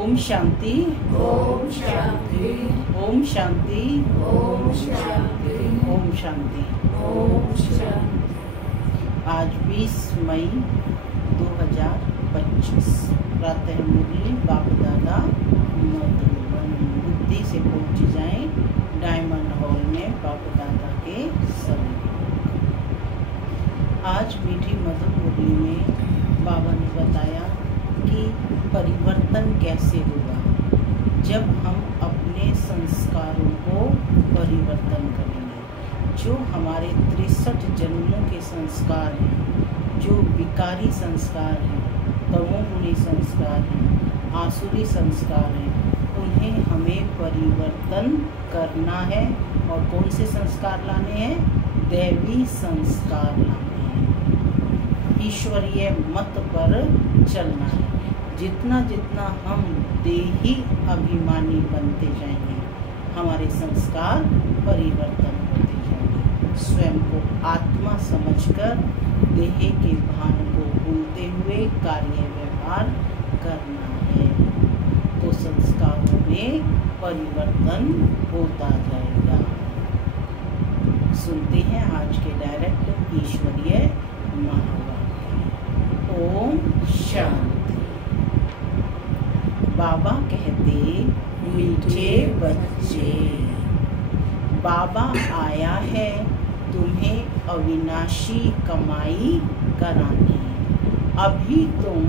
ओम शांति। ओम शांति। ओम शांति। ओम शांति। ओम शांति। ओम शांति। आज 20 मई 2025 प्रातः मुरली बाप दादा मधुबन। बुद्धि से पहुंच जाएं डायमंड हॉल में बाप दादा के सभी। आज मीठी मधुर मुरली में बाबा ने बताया कि परिवर्तन कैसे होगा जब हम अपने संस्कारों को परिवर्तन करेंगे। जो हमारे 63 जन्मों के संस्कार हैं, जो विकारी संस्कार हैं, तमोगुणी संस्कार हैं, आसुरी संस्कार हैं, उन्हें हमें परिवर्तन करना है। और कौन से संस्कार लाने हैं? दैवी संस्कार लाने हैं, ईश्वरीय मत पर चलना है। जितना जितना हम देही अभिमानी बनते जाएंगे, हमारे संस्कार परिवर्तन होते जाएंगे। स्वयं को आत्मा समझकर देह के भान को भूलते हुए कार्य व्यवहार करना है, तो संस्कारों में परिवर्तन होता जाएगा। सुनते हैं आज के डायरेक्ट ईश्वरीय महावाक्य। ओम शांति। बाबा कहते, मीठे बच्चे, बाबा आया है तुम्हें अविनाशी कमाई कराने। अभी तुम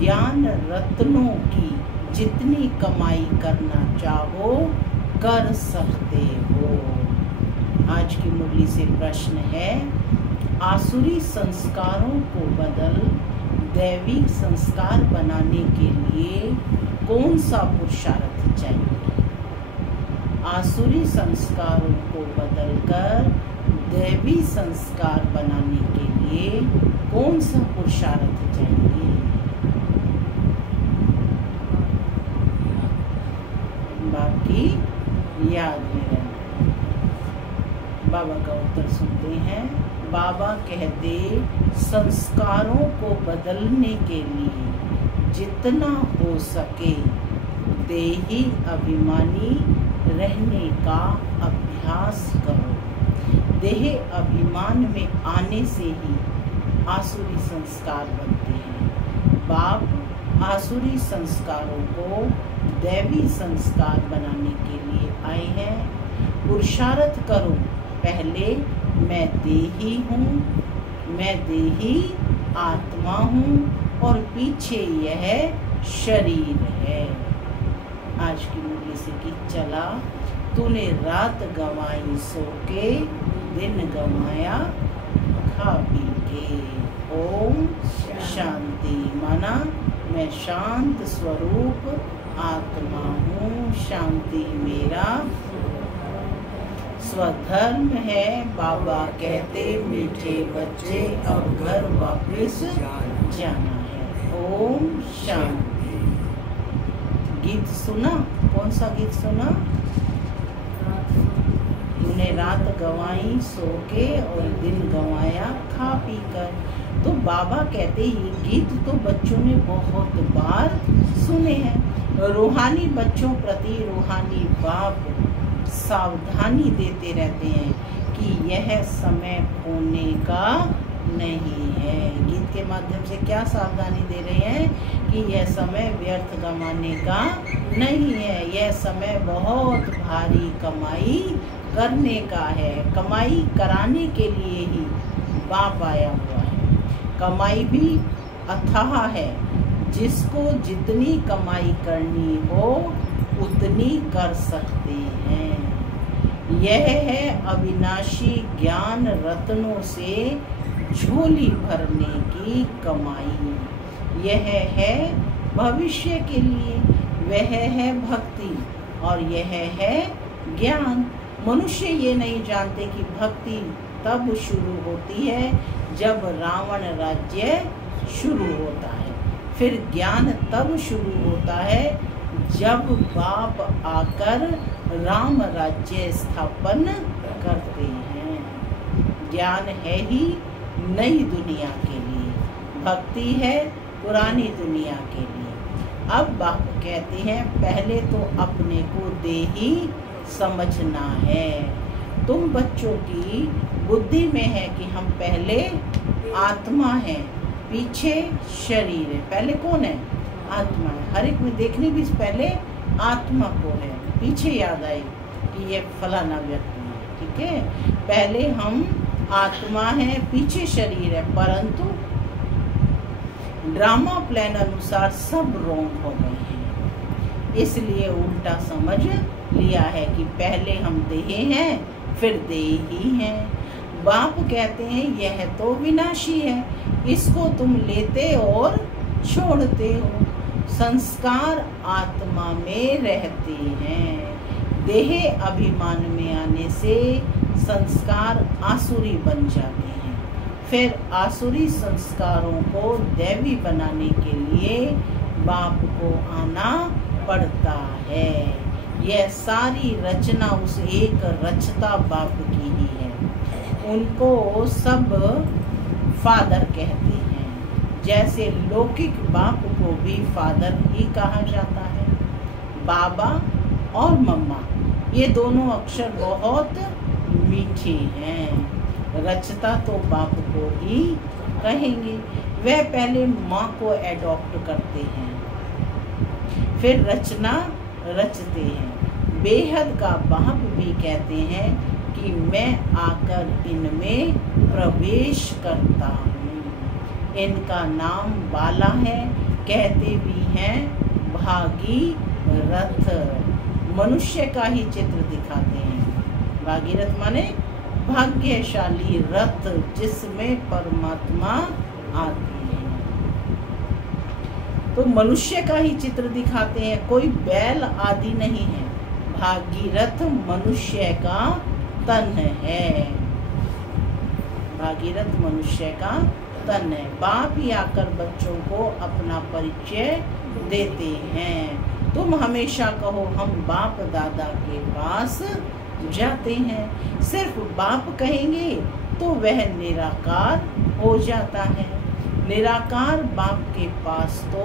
ज्ञान रत्नों की जितनी कमाई करना चाहो कर सकते हो। आज की मुरली से प्रश्न है, आसुरी संस्कारों को बदल दैविक संस्कार बनाने के लिए कौन सा पुरुषार्थ चाहिए? आसुरी संस्कारों को बदलकर दैवी संस्कार बनाने के लिए कौन सा पुरुषार्थ चाहिए? बाकी याद में रहना। बाबा का उत्तर सुनते हैं। बाबा कहते, संस्कारों को बदलने के लिए जितना हो सके देही अभिमानी रहने का अभ्यास करो। देह अभिमान में आने से ही आसुरी संस्कार बनते हैं। बाप आसुरी संस्कारों को दैवी संस्कार बनाने के लिए आए हैं। पुरुषार्थ करो, पहले मैं देही हूँ, मैं देही आत्मा हूँ और पीछे यह शरीर है। आज की मुरली से कि चला, तूने रात गंवाई सो के, दिन गंवाया खा पी के। ओम शांति। माना मैं शांत स्वरूप आत्मा हूँ, शांति मेरा स्वधर्म है। बाबा कहते, मीठे बच्चे अब घर वापस जाना है। ओम शांति। गीत सुना? कौन सा गीत सुना? तूने रात गंवाई सो के और दिन गंवाया खा पी कर। तो बाबा कहते ये गीत तो बच्चों ने बहुत बार सुने हैं। रूहानी बच्चों प्रति रूहानी बाप सावधानी देते रहते हैं कि यह समय खोने का नहीं है। गीत के माध्यम से क्या सावधानी दे रहे हैं कि यह समय व्यर्थ गंवाने का नहीं है। यह समय बहुत भारी कमाई करने का है। कमाई कराने के लिए ही बाप आया हुआ है। कमाई भी अथाह है। जिसको जितनी कमाई करनी हो उतनी कर सकते हैं। यह है अविनाशी ज्ञान रत्नों से झोली भरने की कमाई। यह है भविष्य के लिए, वह है भक्ति और यह है ज्ञान। मनुष्य ये नहीं जानते कि भक्ति तब शुरू होती है जब रावण राज्य शुरू होता है। फिर ज्ञान तब शुरू होता है जब बाप आकर राम राज्य स्थापन करते हैं। ज्ञान है ही नई दुनिया के लिए, भक्ति है पुरानी दुनिया के लिए। अब बाप कहते हैं पहले तो अपने को देही समझना है। तुम बच्चों की बुद्धि में है कि हम पहले आत्मा है, पीछे शरीर है। पहले कौन है? आत्मा है। हर एक में देखने भी पहले आत्मा को है, पीछे याद आए कि ये फलाना व्यक्ति है। ठीक है, पहले हम आत्मा है, पीछे शरीर है, परंतु ड्रामा प्लान अनुसार सब रॉन्ग हो गए हैं, इसलिए उल्टा समझ लिया है कि पहले हम देह हैं, फिर देही हैं। बाप कहते हैं यह तो विनाशी है, इसको तुम लेते और छोड़ते हो। संस्कार आत्मा में रहते हैं, देह अभिमान में आने से संस्कार आसुरी बन जाते हैं। फिर आसुरी संस्कारों को दैवी बनाने के लिए बाप को आना पड़ता है। यह सारी रचना उस एक रचता बाप की ही है। उनको सब फादर कहते हैं, जैसे लौकिक बाप को भी फादर ही कहा जाता है। बाबा और मम्मा ये दोनों अक्षर बहुत मीठे हैं। रचता तो बाप को ही कहेंगे। वह पहले माँ को एडॉप्ट करते हैं, फिर रचना रचते हैं। बेहद का बाप भी कहते हैं कि मैं आकर इनमें प्रवेश करता हूँ। इनका नाम बाला है, कहते भी हैं भागीरथ। मनुष्य का ही चित्र दिखाते हैं। भागीरथ माने भाग्यशाली रथ, जिसमें परमात्मा आती है। तो मनुष्य का ही चित्र दिखाते हैं, कोई बैल आदि नहीं है। भागीरथ मनुष्य का तन है, भागीरथ मनुष्य का तन है। बाप ही आकर बच्चों को अपना परिचय देते हैं। तुम हमेशा कहो हम बाप दादा के पास जाते हैं। सिर्फ बाप कहेंगे तो वह निराकार हो जाता है। निराकार बाप के पास तो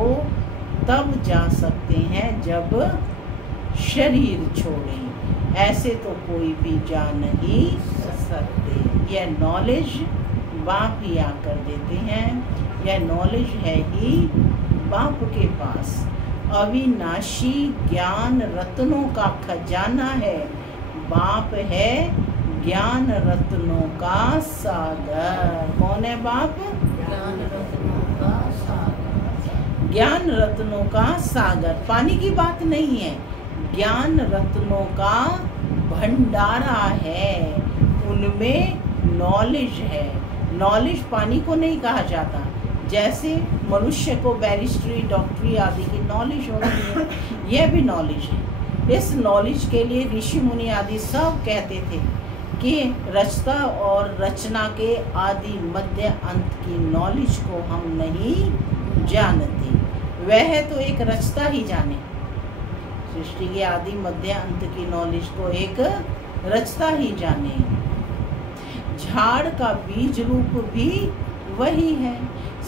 तब जा सकते हैं जब शरीर छोड़ें, ऐसे तो कोई भी जा नहीं सकते। यह नॉलेज बाप ही आकर देते हैं। यह नॉलेज है ही बाप के पास। अविनाशी ज्ञान रत्नों का खजाना है। बाप है ज्ञान रत्नों का सागर। कौन है बाप? ज्ञान रत्नों का सागर। ज्ञान रत्नों का सागर। पानी की बात नहीं है, ज्ञान रत्नों का भंडारा है। उनमें नॉलेज है। नॉलेज पानी को नहीं कहा जाता। जैसे मनुष्य को बैरिस्ट्री, डॉक्टरी आदि की नॉलेज होती है, यह भी नॉलेज है। इस नॉलेज के लिए ऋषि मुनि आदि सब कहते थे कि रचता और रचना के आदि मध्य अंत की नॉलेज को हम नहीं जानते। वह तो एक रचता ही जाने। सृष्टि के आदि मध्य अंत की नॉलेज को एक रचता ही जाने। झाड़ का बीज रूप भी वही है।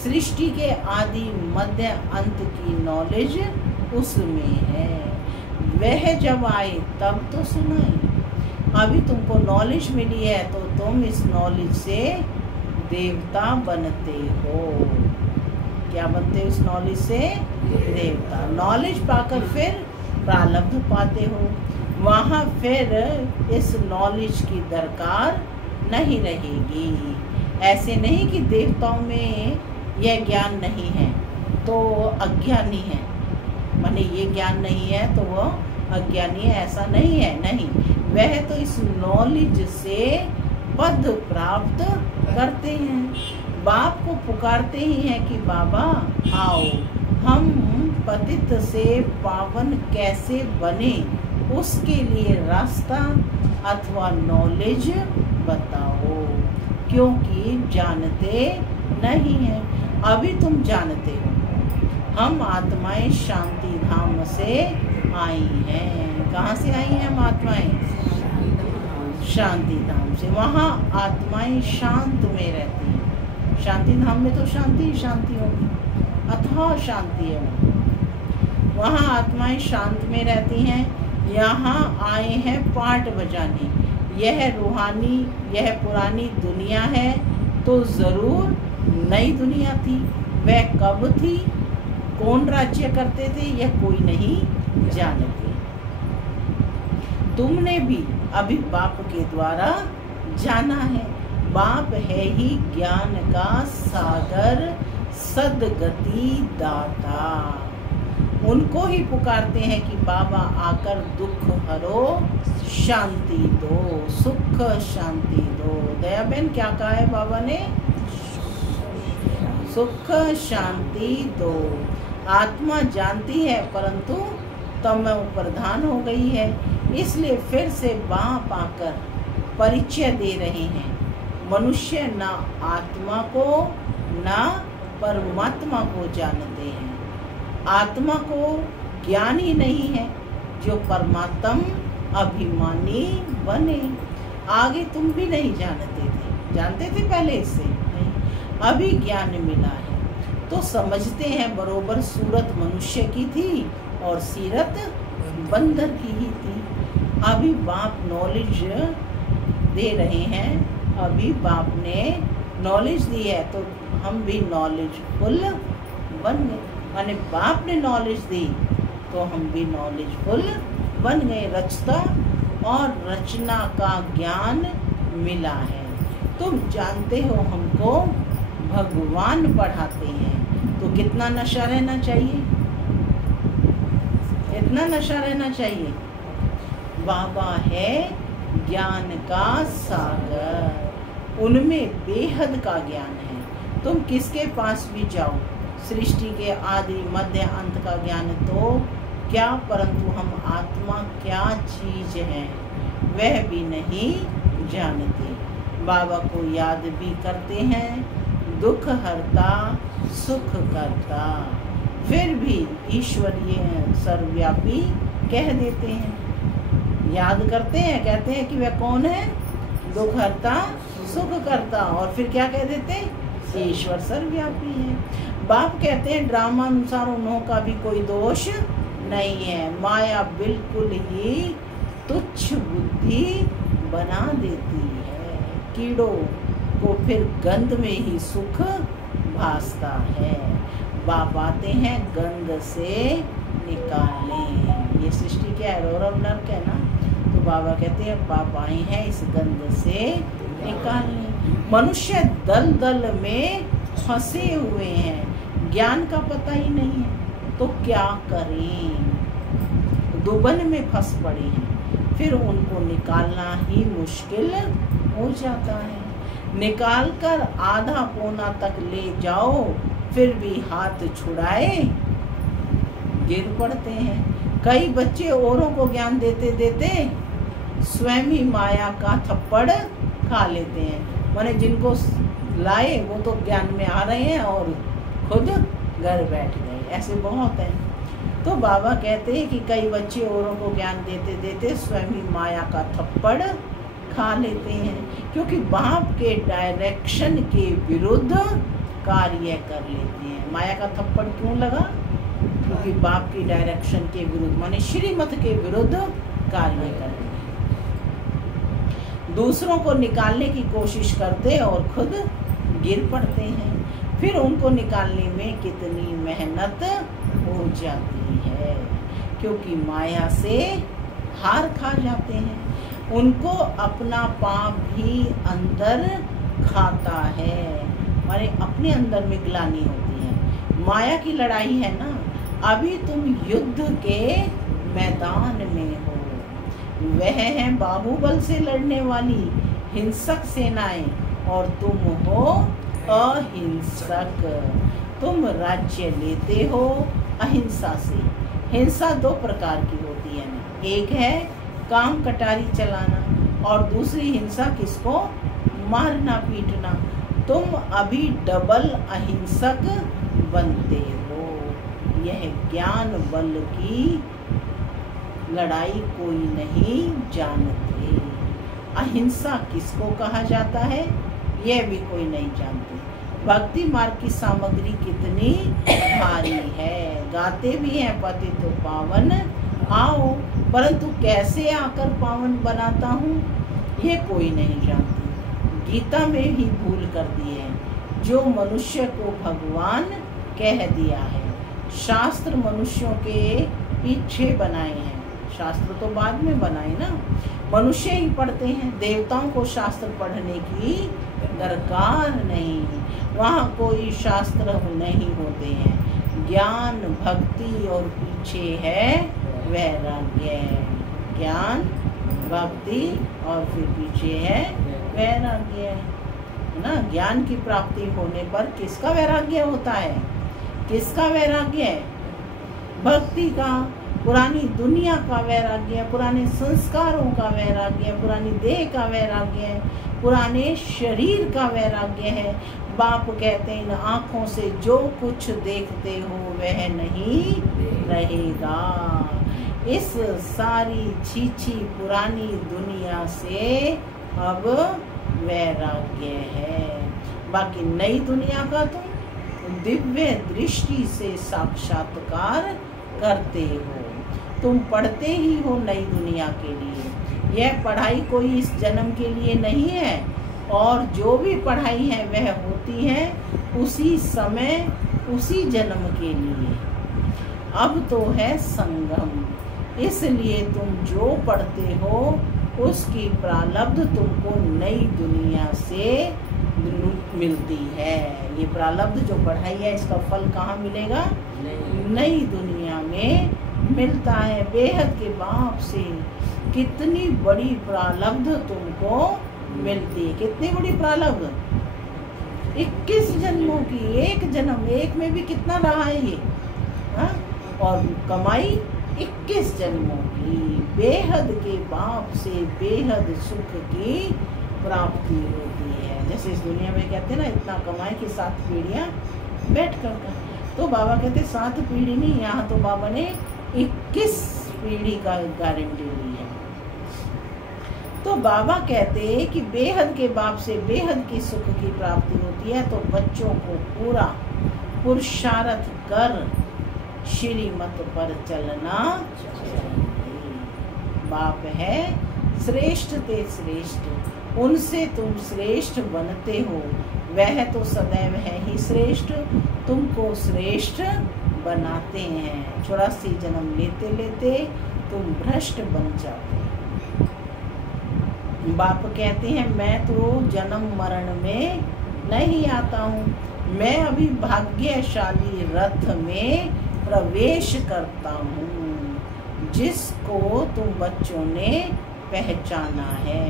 सृष्टि के आदि मध्य अंत की नॉलेज उसमें है। वह जब आए तब तो सुनाए। अभी तुमको नॉलेज मिली है तो तुम इस नॉलेज से देवता बनते हो। क्या बनते हो इस नॉलेज से? देवता। नॉलेज पाकर फिर प्रारब्ध पाते हो। वहाँ फिर इस नॉलेज की दरकार नहीं रहेगी। ऐसे नहीं कि देवताओं में यह ज्ञान नहीं है तो अज्ञानी है, माने ये ज्ञान नहीं है तो वो अज्ञानी है, ऐसा नहीं है। नहीं, वह तो इस नॉलेज से पद प्राप्त करते हैं। बाप को पुकारते ही हैं कि बाबा आओ, हम पतित से पावन कैसे बने, उसके लिए रास्ता अथवा नॉलेज बताओ, क्योंकि जानते नहीं है। अभी तुम जानते हो। हम आत्माएं शांति धाम से आई हैं। कहाँ से आई हैं हम आत्माएं? शांति धाम से। वहाँ आत्माएं शांत में रहती हैं। शांति धाम में तो शांति ही शांति होगी, अथाह शांति है। वहाँ आत्माएं शांत में रहती हैं। यहाँ आए हैं पाट बजाने। यह रूहानी, यह पुरानी दुनिया है तो ज़रूर नई दुनिया थी। वह कब थी, कौन राज्य करते थे, यह कोई नहीं जानते। तुमने भी अभी बाप के द्वारा जाना है। बाप है ही ज्ञान का सागर, सदगति दाता। उनको ही पुकारते हैं कि बाबा आकर दुख हरो, शांति दो, सुख शांति दो। दया बहन क्या कहा है बाबा ने? सुख शांति दो। आत्मा जानती है परंतु तमो प्रधान हो गई है, इसलिए फिर से बाप आकर परिचय दे रहे हैं। मनुष्य ना आत्मा को ना परमात्मा को जानते हैं। आत्मा को ज्ञान ही नहीं है जो परमात्मा अभिमानी बने। आगे तुम भी नहीं जानते थे, जानते थे पहले इससे नहीं, अभी ज्ञान मिला है तो समझते हैं बरोबर सूरत मनुष्य की थी और सीरत बंदर की ही थी। अभी बाप नॉलेज दे रहे हैं, अभी बाप ने नॉलेज दी है तो हम भी नॉलेजफुल बन गए। माने बाप ने नॉलेज दी तो हम भी नॉलेजफुल बन गए। रचता और रचना का ज्ञान मिला है। तुम जानते हो हमको भगवान पढ़ाते हैं तो कितना नशा रहना चाहिए, इतना नशा रहना चाहिए। बाबा है ज्ञान का सागर, उनमें बेहद का ज्ञान है। तुम किसके पास भी जाओ, सृष्टि के आदि मध्य अंत का ज्ञान तो क्या, परंतु हम आत्मा क्या चीज है वह भी नहीं जानते। बाबा को याद भी करते हैं, दुख हरता सुख करता, फिर भी ईश्वरीय सर्वव्यापी कह देते हैं। याद करते हैं, कहते हैं कि वह कौन है, दुख हरता सुख करता, और फिर क्या कह देते हैं, ईश्वर सर्वव्यापी है। बाप कहते हैं ड्रामा अनुसार उन्हों का भी कोई दोष नहीं है। माया बिल्कुल ही तुच्छ बुद्धि बना देती है, कीड़ों को फिर गंध में ही सुख भासता है। बाप आते हैं गंध से निकालने। ये सृष्टि क्या है, रोरव नर्क है ना, तो बाबा कहते हैं बाप आए हैं इस गंध से निकालने। मनुष्य दल दल में फंसे हुए हैं, ज्ञान का पता ही नहीं है तो क्या करें, दुबन में फंस पड़े हैं, फिर उनको निकालना ही मुश्किल हो जाता है। निकाल कर आधा पौना तक ले जाओ फिर भी हाथ छुड़ाए गिर पड़ते हैं। कई बच्चे औरों को ज्ञान देते देते स्वयं ही माया का थप्पड़ खा लेते हैं। माने जिनको लाए वो तो ज्ञान में आ रहे हैं और खुद घर बैठ गए, ऐसे बहुत हैं। तो बाबा कहते हैं कि कई बच्चे औरों को ज्ञान देते देते स्वयं ही माया का थप्पड़ खा लेते हैं, क्योंकि बाप के डायरेक्शन के विरुद्ध कार्य कर लेते हैं। माया का थप्पड़ क्यों लगा, क्योंकि बाप की डायरेक्शन के विरुद्ध, माने श्रीमत के विरुद्ध कार्य कर लेते हैं। दूसरों को निकालने की कोशिश करते और खुद गिर पड़ते हैं, फिर उनको निकालने में कितनी मेहनत हो जाती है, क्योंकि माया से हार खा जाते हैं। उनको अपना पाप भी अंदर खाता है, माने अपने अंदर में ग्लानि होती है। माया की लड़ाई है ना, अभी तुम युद्ध के मैदान में हो, वह है बाहुबल से लड़ने वाली हिंसक सेनाएं और तुम हो अहिंसक। तुम राज्य लेते हो अहिंसा से। हिंसा दो प्रकार की होती है ना, एक है काम कटारी चलाना और दूसरी हिंसा किसको, मारना पीटना। तुम अभी डबल अहिंसक बनते हो। यह ज्ञान बल की लड़ाई कोई नहीं जानते। अहिंसा किसको कहा जाता है यह भी कोई नहीं जानते। भक्ति मार्ग की सामग्री कितनी भारी है। गाते भी हैं पतित तो पावन आओ, परंतु कैसे आकर पावन बनाता हूँ ये कोई नहीं जानती। गीता में ही भूल कर दी है, जो मनुष्य को भगवान कह दिया है। शास्त्र मनुष्यों के पीछे बनाए हैं, शास्त्र तो बाद में बनाए ना, मनुष्य ही पढ़ते हैं। देवताओं को शास्त्र पढ़ने की दरकार नहीं, वहाँ कोई शास्त्र नहीं होते हैं। ज्ञान भक्ति और पीछे है वैराग्य। ज्ञान भक्ति और फिर पीछे है वैराग्य, है ना। ज्ञान की प्राप्ति होने पर किसका वैराग्य होता है? किसका वैराग्य है? भक्ति का। पुरानी दुनिया का वैराग्य, पुराने संस्कारों का वैराग्य, पुरानी देह का वैराग्य है, पुराने शरीर का वैराग्य है। बाप कहते हैं इन आँखों से जो कुछ देखते हो वह नहीं रहेगा। इस सारी छीछी पुरानी दुनिया से अब वैराग्य है। बाकी नई दुनिया का तुम दिव्य दृष्टि से साक्षात्कार करते हो। तुम पढ़ते ही हो नई दुनिया के लिए। यह पढ़ाई कोई इस जन्म के लिए नहीं है, और जो भी पढ़ाई है वह होती है उसी समय उसी जन्म के लिए। अब तो है संगम, इसलिए तुम जो पढ़ते हो उसकी प्रारब्ध तुमको नई दुनिया से मिलती है। ये प्रारब्ध जो पढ़ाई है इसका फल कहाँ मिलेगा? नई दुनिया में मिलता है। बेहद के बाप से कितनी बड़ी प्रारब्ध तुमको मिलती है। कितनी बड़ी प्रारब्ध? 21 जन्मों की। एक जन्म, एक में भी कितना रहा है ये, हा? और कमाई 21 जन्मों की। बेहद के बाप से बेहद सुख की प्राप्ति होती है। जैसे इस दुनिया में कहते हैं ना, इतना कमाए कि 7 पीढ़ियां बैठ कर। तो बाबा कहते 7 पीढ़ी नहीं, यहाँ तो बाबा ने 21 पीढ़ी का गारंटी ली है। तो बाबा कहते हैं कि बेहद के बाप से बेहद की सुख की प्राप्ति होती है। तो बच्चों को पूरा पुरुषार्थ कर श्रीमत पर चलना चाहिए। बाप है श्रेष्ठ ते श्रेष्ठ, उनसे तुम श्रेष्ठ बनते हो। वह तो सदैव है ही श्रेष्ठ, तुमको श्रेष्ठ बनाते हैं। 84 जन्म लेते लेते तुम भ्रष्ट बन जाते हो। बाप कहते हैं मैं तो जन्म मरण में नहीं आता हूँ, मैं अभी भाग्यशाली रथ में प्रवेश करता हूँ, जिसको तुम बच्चों ने पहचाना है।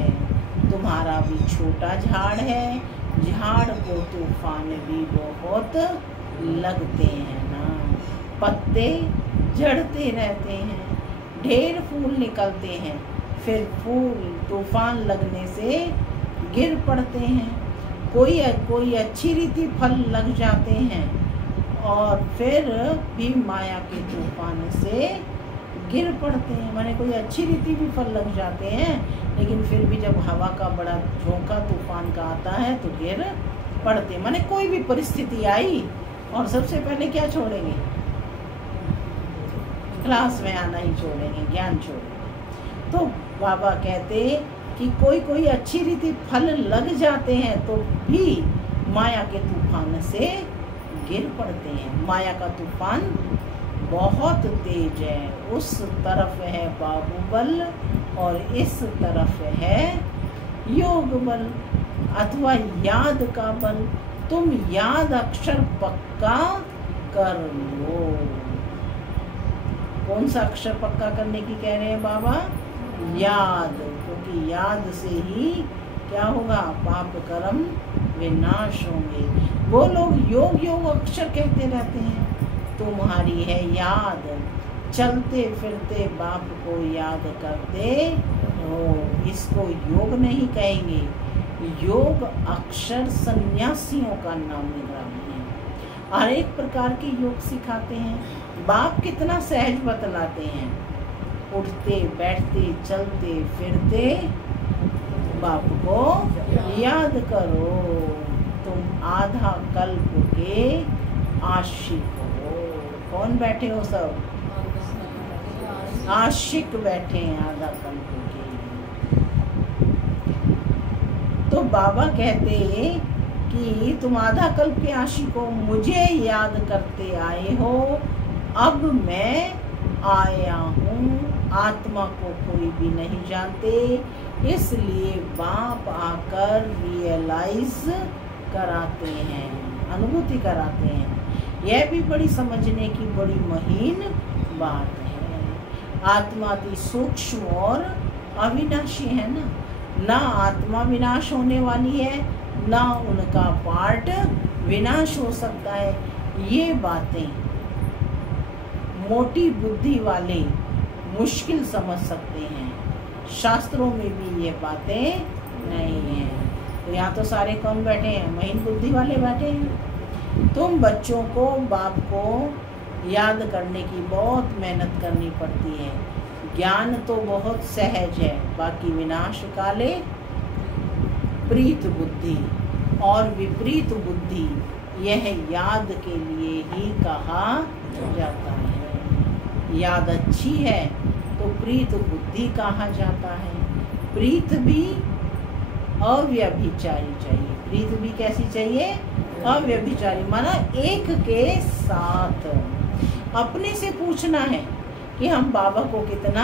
तुम्हारा भी छोटा झाड़ है, झाड़ को तूफान भी बहुत लगते हैं ना। पत्ते झड़ते रहते हैं, ढेर फूल निकलते हैं, फिर फूल तूफान लगने से गिर पड़ते हैं। कोई अच्छी रीति फल लग जाते हैं और फिर भी माया के तूफान से गिर पड़ते हैं। माने कोई अच्छी रीति भी फल लग जाते हैं, लेकिन फिर भी जब हवा का बड़ा झोंका तूफान का आता है तो गिर पड़ते। माने कोई भी परिस्थिति आई और सबसे पहले क्या छोड़ेंगे? क्लास में आना ही छोड़ेंगे, ज्ञान छोड़ेंगे। तो बाबा कहते कि कोई अच्छी रीति फल लग जाते हैं तो भी माया के तूफान से गिर पड़ते हैं। माया का तूफान बहुत तेज है, उस तरफ है बाहुबल और इस तरफ है योग बल अथवा याद का बल। तुम याद अक्षर पक्का कर लो। कौन सा अक्षर पक्का करने की कह रहे हैं बाबा? याद, क्योंकि याद से ही क्या होगा? पाप कर्म विनाश होंगे। वो लोग योग योग अक्षर कहते रहते हैं, तुम्हारी है याद। चलते फिरते बाप को याद करते हो, इसको योग नहीं कहेंगे। योग अक्षर सन्यासियों का नामी ग्रामी है। हर एक प्रकार के योग सिखाते हैं। बाप कितना सहज बतलाते हैं। उठते बैठते चलते फिरते बाप को याद करो। तुम आधा कल्प के आशिक हो। कौन बैठे हो? सब आशिक बैठे हैं आधा कल्प के। तो बाबा कहते कि तुम आधा कल्प के आशिक हो, मुझे याद करते आए हो, अब मैं आया हूँ। आत्मा को कोई भी नहीं जानते, इसलिए बाप आकर रियलाइज कराते हैं, अनुभूति कराते हैं। यह भी बड़ी समझने की बड़ी महीन बात है। आत्मा अति सूक्ष्म और अविनाशी है ना आत्मा विनाश होने वाली है, ना उनका पार्ट विनाश हो सकता है। ये बातें मोटी बुद्धि वाले मुश्किल समझ सकते हैं, शास्त्रों में भी ये बातें नहीं हैं। तो यहाँ तो सारे कम बैठे हैं, महीन बुद्धि वाले बैठे हैं। तुम बच्चों को बाप को याद करने की बहुत मेहनत करनी पड़ती है। ज्ञान तो बहुत सहज है, बाकी विनाश काले प्रीत बुद्धि और विपरीत बुद्धि, यह याद के लिए ही कहा जाता है। याद अच्छी है तो प्रीत बुद्धि कहा जाता है। प्रीत भी अव्यभिचारी चाहिए। प्रीत भी कैसी चाहिए? अव्यभिचारी, माना एक के साथ। अपने से पूछना है कि हम बाबा को कितना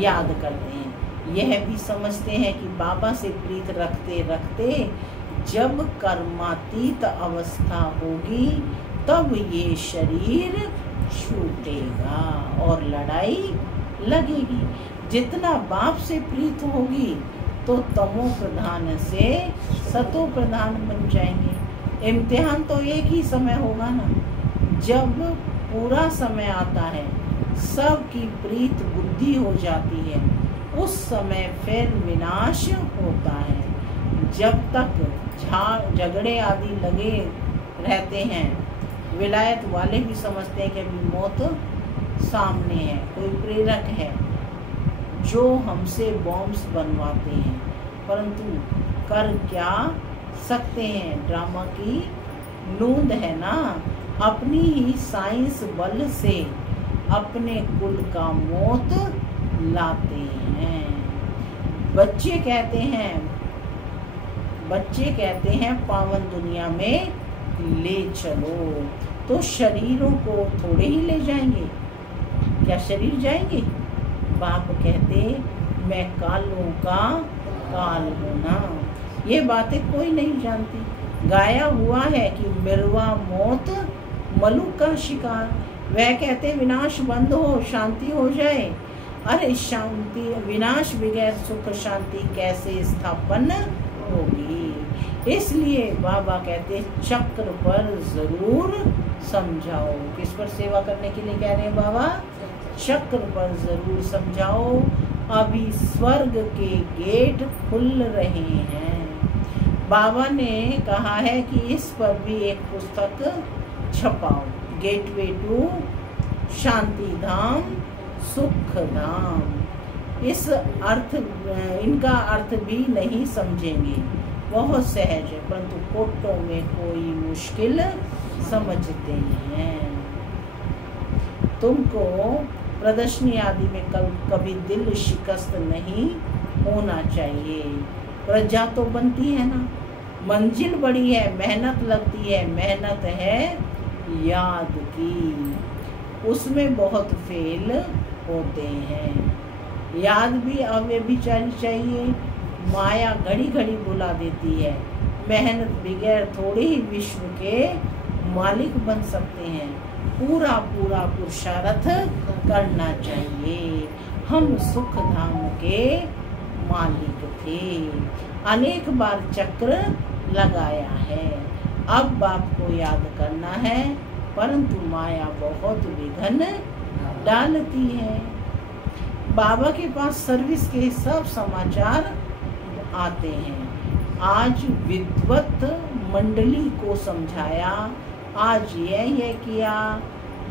याद करते हैं। यह भी समझते हैं कि बाबा से प्रीत रखते रखते जब कर्मातीत अवस्था होगी तब ये शरीर छूटेगा और लड़ाई लगेगी। जितना बाप से प्रीत होगी तो तमो प्रधान से सतो प्रधान बन जाएंगे। इम्तिहान तो एक ही समय होगा ना, जब पूरा समय आता है, सबकी प्रीत बुद्धि हो जाती है, उस समय फिर विनाश होता है। जब तक झगड़े आदि लगे रहते हैं, विलायत वाले भी समझते हैं कि अभी मौत सामने है, कोई प्रेरक है जो हमसे बॉम्ब्स बनवाते हैं, परंतु कर क्या सकते हैं। ड्रामा की नूंद है ना, अपनी ही साइंस बल से अपने कुल का मौत लाते हैं। बच्चे कहते हैं पावन दुनिया में ले चलो, तो शरीरों को थोड़े ही ले जाएंगे, क्या शरीर जाएंगे? बाप कहते मैं कालों का काल हूँ ना। ये बातें कोई नहीं जानती। गाया हुआ है कि मिर्वा मौत मलुक का शिकार। वह कहते विनाश बंद हो, शांति हो जाए। अरे शांति, विनाश बगैर सुख शांति कैसे स्थापन होगी। इसलिए बाबा कहते चक्र पर जरूर समझाओ। किस पर सेवा करने के लिए कह रहे हैं बाबा? चक्र पर जरूर समझाओ। अभी स्वर्ग के गेट खुल रहे हैं। बाबा ने कहा है कि इस पर भी एक पुस्तक छपाओ, गेटवे टू शांति धाम सुख धाम। इनका अर्थ भी नहीं समझेंगे, बहुत सहज है, परंतु कोटों में कोई मुश्किल समझते हैं। तुमको प्रदर्शनी आदि में कभी दिल शिकस्त नहीं होना चाहिए। प्रजा तो बनती है ना, मंजिल बड़ी है, मेहनत लगती है, मेहनत है याद की, उसमें बहुत फेल होते हैं। याद भी अव्यभिचारी चाहिए। माया घड़ी घड़ी बुला देती है। मेहनत बगैर थोड़े ही विश्व के मालिक बन सकते हैं। पूरा पूरा पुरुषार्थ करना चाहिए। हम सुख धाम के मालिक थे, अनेक बार चक्र लगाया है, अब बाप को याद करना है, परंतु माया बहुत विघ्न डालती है। बाबा के पास सर्विस के सब समाचार आते हैं। आज विद्वत मंडली को समझाया, आज यह किया।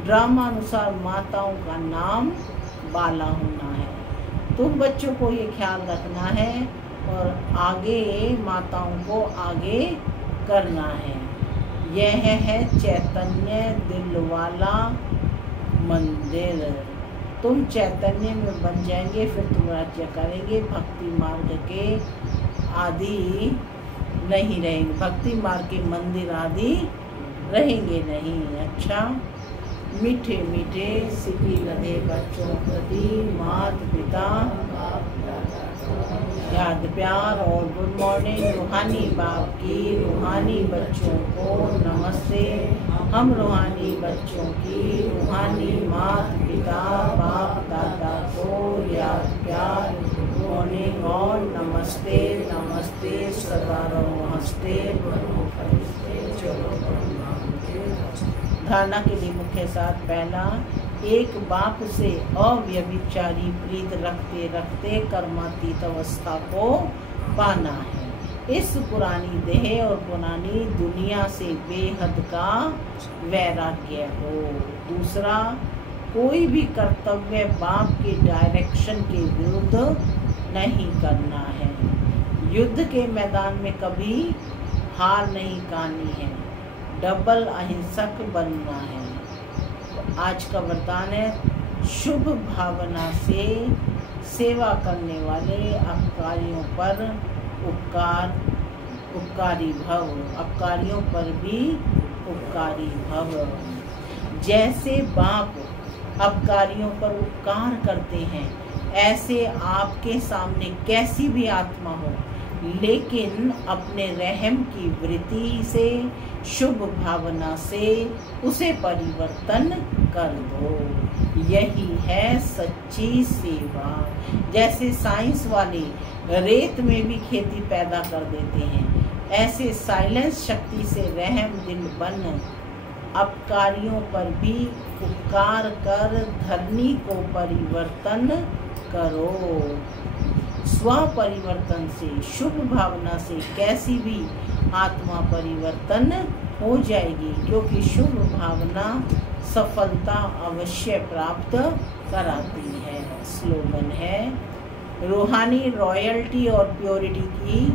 ड्रामा अनुसार माताओं का नाम बाला होना है। तुम बच्चों को ये ख्याल रखना है और आगे माताओं को आगे करना है। यह है चैतन्य दिल वाला मंदिर। तुम चैतन्य में बन जाएंगे, फिर तुम राज्य करेंगे। भक्ति मार्ग के आदि नहीं रहेंगे, भक्ति मार्ग के मंदिर आदि रहेंगे नहीं। अच्छा, मीठे मीठे सिटी लगे बच्चों प्रति माता पिता याद प्यार और गुड मॉर्निंग। रूहानी बाप की रूहानी बच्चों को नमस्ते। हम रूहानी बच्चों की रूहानी माता पिता बाप दादा को याद प्यार मॉर्निंग और नमस्ते नमस्ते। सदा रहो हंसते। धारणा के लिए मुख्य साथ पहला, एक बाप से अव्यभिचारी प्रीत रखते रखते कर्मातीत अवस्था को पाना है। इस पुरानी देह और पुरानी दुनिया से बेहद का वैराग्य हो। दूसरा, कोई भी कर्तव्य बाप के डायरेक्शन के विरुद्ध नहीं करना है। युद्ध के मैदान में कभी हार नहीं खानी है, डबल अहिंसक बनना है। आज का वरदान है, शुभ भावना से सेवा करने वाले अपकारियों पर उपकारी भव। अपकारियों पर भी उपकारी भव। जैसे बाप अपकारियों पर उपकार करते हैं, ऐसे आपके सामने कैसी भी आत्मा हो, लेकिन अपने रहम की वृत्ति से शुभ भावना से उसे परिवर्तन कर दो। यही है सच्ची सेवा। जैसे साइंस वाले रेत में भी खेती पैदा कर देते हैं, ऐसे साइलेंस शक्ति से रहम दिल बन अपकारियों पर भी उपकार कर धरनी को परिवर्तन करो। स्व परिवर्तन से, शुभ भावना से कैसी भी आत्मा परिवर्तन हो जाएगी, क्योंकि शुभ भावना सफलता अवश्य प्राप्त कराती है। स्लोगन है, रूहानी रॉयल्टी और प्योरिटी की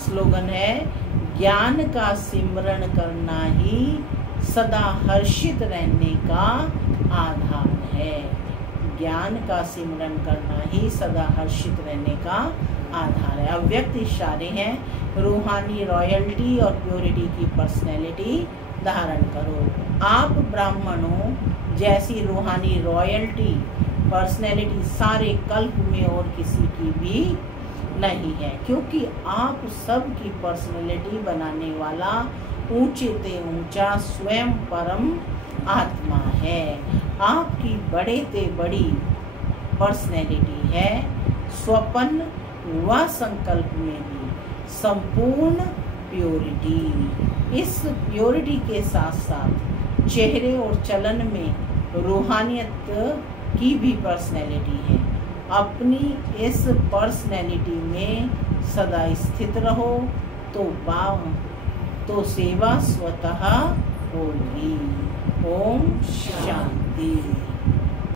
स्लोगन है, ज्ञान का सिमरण करना ही सदा हर्षित रहने का आधार है। ज्ञान का सिमरन करना ही सदा हर्षित रहने का आधार है। अव्यक्त इशारे हैं, रूहानी रॉयल्टी और प्योरिटी की पर्सनैलिटी धारण करो। आप ब्राह्मणों जैसी रूहानी रॉयल्टी पर्सनैलिटी सारे कल्प में और किसी की भी नहीं है, क्योंकि आप सब की पर्सनैलिटी बनाने वाला ऊंचे ते ऊंचा स्वयं परम आत्मा है। आपकी बड़े ते बड़ी पर्सनैलिटी है। स्वप्न व संकल्प में भी संपूर्ण प्योरिटी। इस प्योरिटी के साथ साथ चेहरे और चलन में रूहानियत की भी पर्सनैलिटी है। अपनी इस पर्सनैलिटी में सदा स्थित रहो तो सेवा स्वतः होगी। ओम शांति।